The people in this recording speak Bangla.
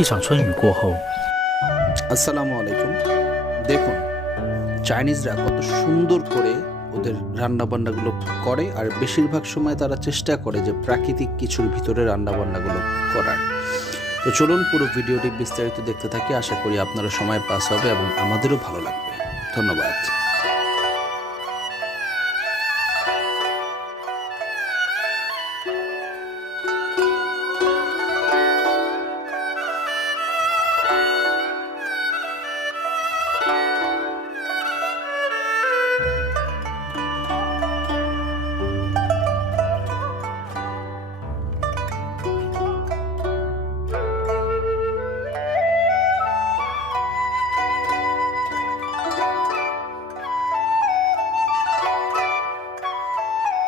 一场春雨过后， আসসালামু আলাইকুম। দেখুন চাইনিজরা কত সুন্দর করে ওদের রান্নাবান্নাগুলো করে, আর বেশিরভাগ সময় তারা চেষ্টা করে যে প্রাকৃতিক কিছুর ভিতরে রান্নাবান্নাগুলো করার। তো চলুন পুরো ভিডিওটি বিস্তারিত দেখতে থাকি। আশা করি আপনারা সময় পাস হবে এবং আমাদেরও ভালো লাগবে। ধন্যবাদ।